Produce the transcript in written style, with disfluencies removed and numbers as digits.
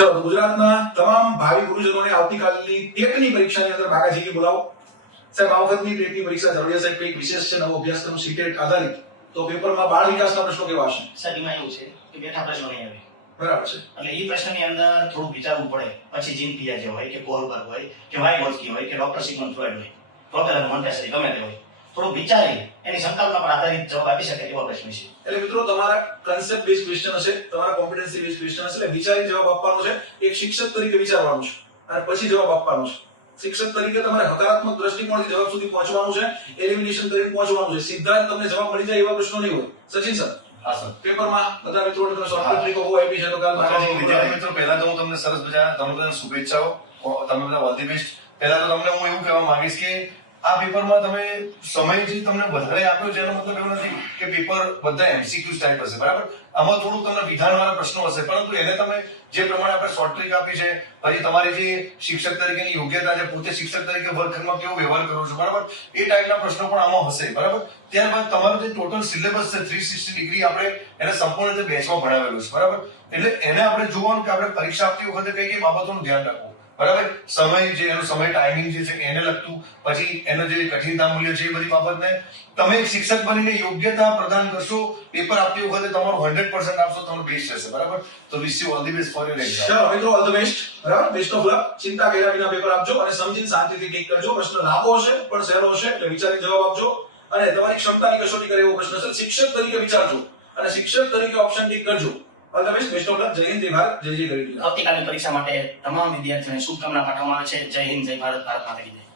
ચલો તો ગુજરાતના તમામ ભાવિ ગુરુજનોને આવતીકાલની ટેટની પરીક્ષાની અંદર બાકાજીકી બોલાવો. સાહેબ આ વખતની ટેટની પરીક્ષા જરૂરિયાત સાહેબ કંઈક વિશેષ છે, નવો અભ્યાસક્રમ સીટેટ આધારિત, તો પેપરમાં બાળ વિકાસના પ્રશ્નો કેવા હશે? સર એમાં એવું છે કે બેઠા પ્રશ્નો નહીં આવે. બરાબર છે. એટલે એ પ્રશ્નની અંદર થોડું વિચારવું પડે. પછી જીન પિયાજે હોય કે કોહલબર્ગ હોય કે વાઇગોત્સ્કી હોય કે ડોક્ટર સિગમન્ડ ફ્રોઈડ હોય, રોબેર્ટ મોન્ટેસરી, ગમે તે હોય, થોડું વિચારી એની સંકલ્પના પર આધારિત જવાબ આપી શકે તેવા પ્રશ્ન છે. એટલે મિત્રો તમારા કન્સેપ્ટ બેઝ ક્વેશ્ચન હશે, તમારા કોમ્પિટન્સી બેઝ ક્વેશ્ચન હશે, એટલે વિચારી જવાબ આપવાનો છે. એક શિક્ષક તરીકે વિચારવાનું છે અને પછી જવાબ આપવાનો છે. શિક્ષક તરીકે તમારે હકારાત્મક દ્રષ્ટિકોણથી જવાબ સુધી પહોંચવાનું છે, એલિમિનેશન કરીને પહોંચવાનું છે. સીધા જ તમને જવાબ મળી જાય એવા પ્રશ્નો નહીં હોય. સચિન સર, હા સર, પેપરમાં બધા મિત્રોને તમે શોર્ટકટ ટ્રીકો બહુ આપી છે, તો કાલ વિદ્યાર્થી મિત્રો પહેલા તો હું તમને સરસ મજા તમને બધાને શુભેચ્છાઓ, તમે બધા ઓલ ધી બેસ્ટ. પહેલા તો તમને હું એવું કહેવા માંગીશ કે આ પેપરમાં તમે સમય જે તમને વધારે આપ્યો છે એનો મતલબ એવો નથી કે પેપર બધા એમસીક્યુ ટાઈપ હશે, બરાબર. આમાં થોડું તમને વિધાનવાળા પ્રશ્નો હશે, પરંતુ એને તમે જે પ્રમાણે આપણે શોર્ટ ટ્રીક આપી છે, પછી તમારી જે શિક્ષક તરીકેની યોગ્યતા છે, પોતે શિક્ષક તરીકે વર્ગખંડમાં કેવો વ્યવહાર કરો છો, બરાબર, એ ટાઈપના પ્રશ્નો પણ આમાં હશે, બરાબર. ત્યારબાદ તમારું જે ટોટલ સિલેબસ છે 360 ડિગ્રી આપણે એને સંપૂર્ણ રીતે બેચમાં ભણાવેલું છે, બરાબર. એટલે એને આપણે જોવાનું કે આપણે પરીક્ષા આપતી વખતે કઈ કઈ બાબતોનું ધ્યાન રાખવું, બરાબર. સમય જે એનો સમય ટાઈમિંગ જે છે એને લગતું, પછી એનો જે કઠિનતા મૂલ્ય છે એ બધી બાબતને તમે એક શિક્ષક બનીને યોગ્યતા પ્રદાન કરશો, પેપર આપતી વખતે તમારું 100% આપશો, તમારું બેસ્ટ રહેશે, બરાબર. તો wish you all the best for your exam. ચલો મિત્રો, ઓલ ધ બેસ્ટ, બરાબર. Best of luck. ચિંતા કર્યા વિના પેપર આપજો અને સમજીને શાંતિથી ટીક કરજો. પ્રશ્ન લાંબો હશે પણ સહેલો હશે, એટલે વિચારી જવાબ આપજો અને તમારી ક્ષમતાની કસોટી કરે એવો પ્રશ્ન હશે. શિક્ષક તરીકે વિચારજો અને શિક્ષક તરીકે ઓપ્શન ટીક કરજો. All the best, best of luck. જય હિન્દ, જય ભારત, જય જય ગરવી. આવતીકાલની પરીક્ષા માટે તમામ વિદ્યાર્થીઓને શુભકામના પાઠવવામાં આવે છે. જય હિન્દ, જય ભારત, ભારત માતા કી જય.